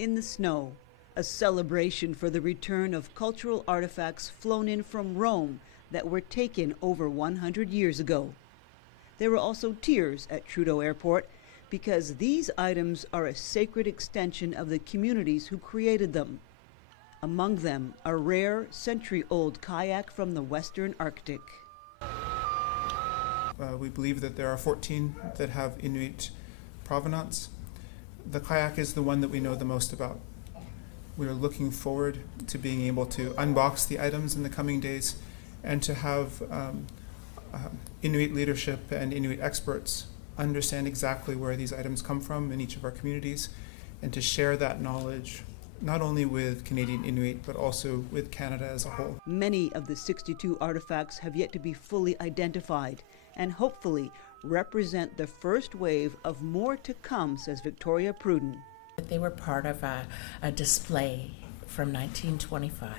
in the Snow, a celebration for the return of cultural artifacts flown in from Rome that were taken over 100 years ago. There were also tears at Trudeau Airport because these items are a sacred extension of the communities who created them. Among them, a rare century-old kayak from the Western Arctic. We believe that there are 14 that have Inuit provenance. The kayak is the one that we know the most about. We are looking forward to being able to unbox the items in the coming days and to have Inuit leadership and Inuit experts understand exactly where these items come from in each of our communities, and to share that knowledge not only with Canadian Inuit but also with Canada as a whole. Many of the 62 artifacts have yet to be fully identified and hopefully represent the first wave of more to come, says Victoria Pruden. They were part of a display from 1925.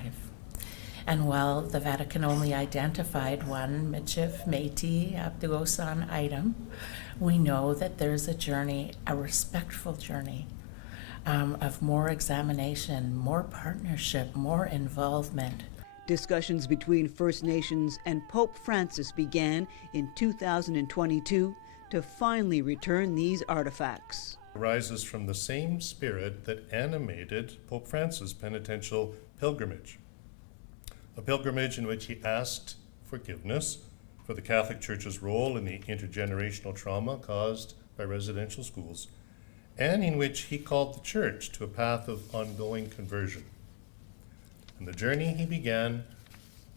And while the Vatican only identified one Michif Métis Abduosan item, we know that there's a journey, a respectful journey, of more examination, more partnership, more involvement. Discussions between First Nations and Pope Francis began in 2022 to finally return these artifacts. Arises from the same spirit that animated Pope Francis' penitential pilgrimage. A pilgrimage in which he asked forgiveness for the Catholic Church's role in the intergenerational trauma caused by residential schools, and in which he called the Church to a path of ongoing conversion. And the journey he began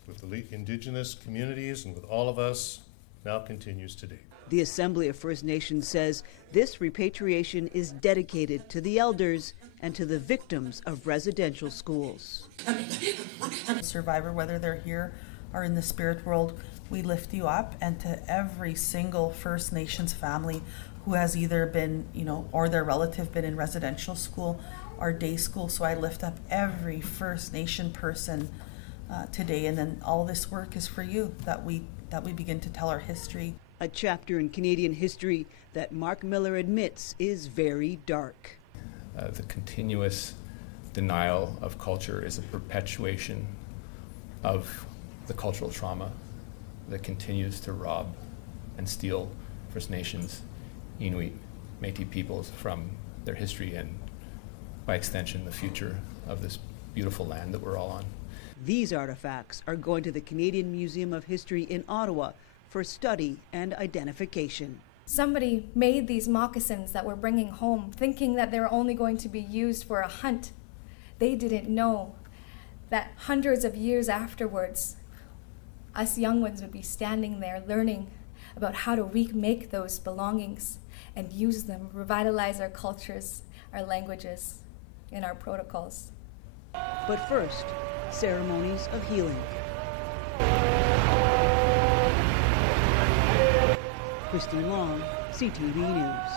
with the Indigenous communities and with all of us now continues today. The Assembly of First Nations says this repatriation is dedicated to the elders and to the victims of residential schools. Survivor, whether they're here or in the spirit world, we lift you up, and to every single First Nations family who has either been, or their relative been in residential school or day school. So I lift up every First Nation person today, and then all this work is for you, that we begin to tell our history. A chapter in Canadian history that Mark Miller admits is very dark. The continuous denial of culture is a perpetuation of the cultural trauma that continues to rob and steal First Nations, Inuit, Métis peoples from their history and, by extension, the future of this beautiful land that we're all on. These artifacts are going to the Canadian Museum of History in Ottawa for study and identification. Somebody made these moccasins that we're bringing home thinking that they were only going to be used for a hunt. They didn't know that hundreds of years afterwards, us young ones would be standing there learning about how to remake those belongings and use them, revitalize our cultures, our languages, and our protocols. But first, ceremonies of healing. Christine Long, CTV News.